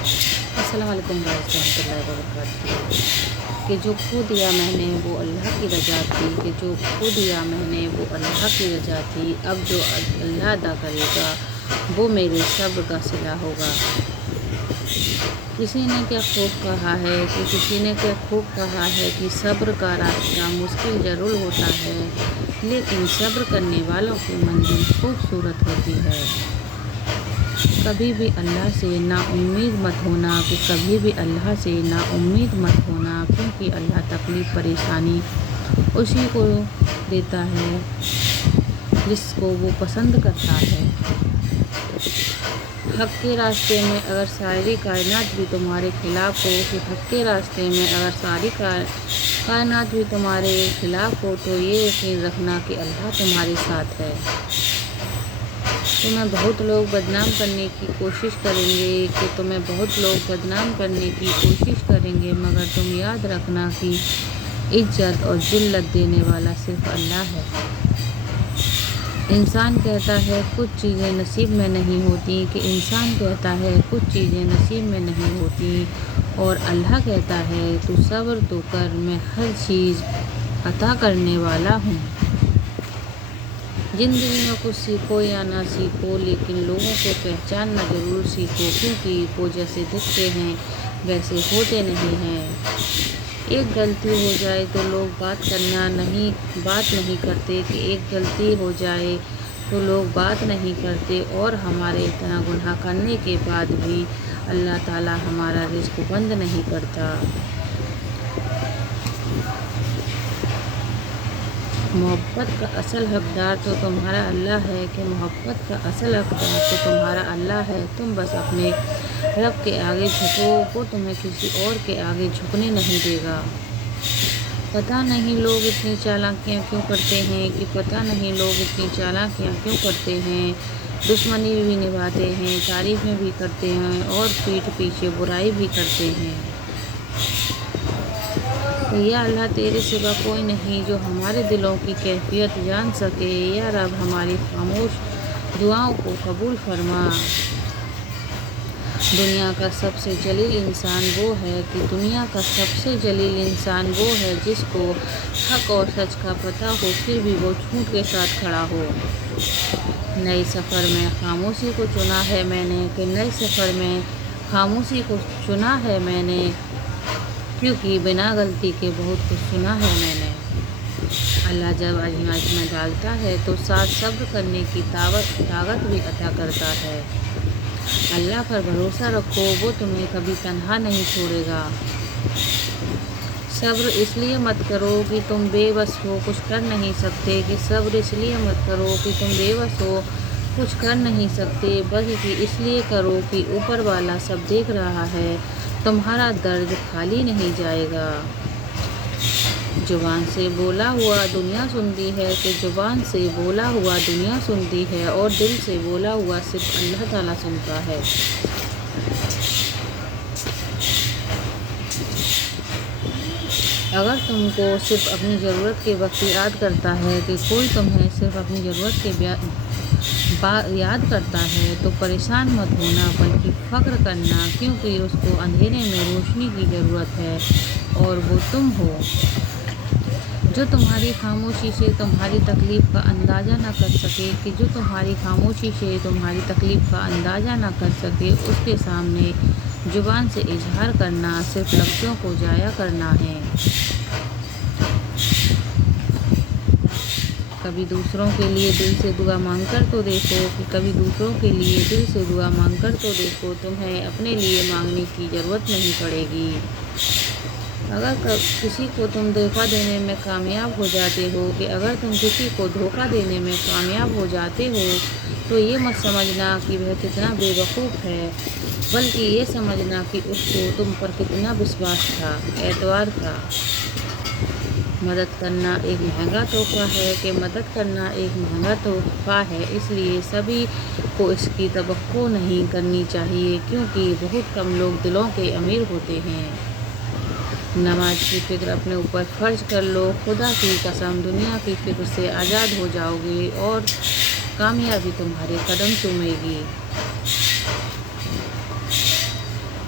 السلام علیکم ورحمۃ اللہ وبرکاتہ کہ جو کھو دیا میں نے وہ اللہ کی رضا تھی، کہ جو کھو دیا میں نے وہ اللہ کی رضا تھی، اب جو اللہ ادا کرے گا وہ میرے صبر کا صلہ ہوگا۔ کسی نے کیا خوب کہا ہے کہ صبر کا راستہ مشکل ضرور ہوتا ہے، لیکن صبر کرنے والوں کی منزل خوبصورت ہوتی ہے۔ کبھی بھی اللہ سے نا امید مت ہونا کیونکہ اللہ تکلیف پریشانی اسی کو دیتا ہے جس کو وہ پسند کرتا ہے۔ حق کے راستے میں اگر ساری کائنات بھی تمہارے خلاف ہو تو یہ یقین رکھنا کہ اللہ تمہارے ساتھ ہے۔ تمہیں بہت لوگ بدنام کرنے کی کوشش کریں گے مگر تم یاد رکھنا کہ عزت اور ذلت دینے والا صرف اللہ ہے۔ انسان کہتا ہے کچھ چیزیں نصیب میں نہیں ہوتی اور اللہ کہتا ہے تو صبر تو کر، میں ہر چیز عطا کرنے والا ہوں۔ زندگی میں کچھ سیکھو یا نہ سیکھو لیکن لوگوں کو پہچاننا ضرور سیکھو، کیونکہ وہ جیسے دکھتے ہیں ویسے ہوتے نہیں ہیں۔ ایک غلطی ہو جائے تو لوگ بات نہیں کرتے اور ہمارے اتنا گناہ کرنے کے بعد بھی اللہ تعالیٰ ہمارا رزق بند نہیں کرتا۔ محبت کا اصل حقدار تو تمہارا اللہ ہے، تم بس اپنے رب کے آگے جھکو، وہ تمہیں کسی اور کے آگے جھکنے نہیں دے گا۔ پتہ نہیں لوگ اتنی چالاکیاں کیوں کرتے ہیں، دشمنی بھی نبھاتے ہیں، تعریفیں بھی کرتے ہیں اور پیٹھ پیچھے برائی بھی کرتے ہیں۔ یا اللہ تیرے سوا کوئی نہیں جو ہمارے دلوں کی کیفیت جان سکے، یا رب ہماری خاموش دعاؤں کو قبول فرما۔ دنیا کا سب سے جلیل انسان وہ ہے جس کو حق اور سچ کا پتہ ہو پھر بھی وہ جھوٹ کے ساتھ کھڑا ہو۔ نئے سفر میں خاموشی کو چنا ہے میں نے کیونکہ بنا غلطی کے بہت کچھ سنا ہے میں نے۔ اللہ جب آزمائش میں ڈالتا ہے تو ساتھ صبر کرنے کی طاقت بھی عطا کرتا ہے۔ اللہ پر بھروسہ رکھو، وہ تمہیں کبھی تنہا نہیں چھوڑے گا۔ صبر اس لیے مت کرو کہ تم بے بس ہو کچھ کر نہیں سکتے، بلکہ اس لیے کرو کہ اوپر والا سب دیکھ رہا ہے، تمہارا درد خالی نہیں جائے گا۔ زبان سے بولا ہوا دنیا سنتی ہے اور دل سے بولا ہوا صرف اللہ تعالیٰ سنتا ہے۔ اگر تم کو صرف اپنی ضرورت کے وقت یاد کرتا ہے کہ کوئی تمہیں صرف اپنی ضرورت کے یاد کرتا ہے تو پریشان مت ہونا بلکہ فخر کرنا، کیونکہ اس کو اندھیرے میں روشنی کی ضرورت ہے اور وہ تم ہو۔ جو تمہاری خاموشی سے تمہاری تکلیف کا اندازہ نہ کر سکے، اس کے سامنے زبان سے اظہار کرنا صرف لفظوں کو ضائع کرنا ہے۔ کبھی دوسروں کے لیے دل سے دعا مانگ کر تو دیکھو، تمہیں اپنے لیے مانگنے کی ضرورت نہیں پڑے گی۔ اگر کسی کو تم دھوکہ دینے میں کامیاب ہو جاتے ہو تو یہ مت سمجھنا کہ وہ کتنا بے وقوف ہے، بلکہ یہ سمجھنا کہ اس کو تم پر کتنا اعتبار تھا۔ مدد کرنا ایک مہنگا تحفہ ہے، اس لیے سبھی کو اس کی توقع نہیں کرنی چاہیے، کیونکہ بہت کم لوگ دلوں کے امیر ہوتے ہیں۔ نماز کی فکر اپنے اوپر فرض کر لو، خدا کی قسم دنیا کی فکر سے آزاد ہو جاؤ گے اور کامیابی تمہارے قدم چومے گی۔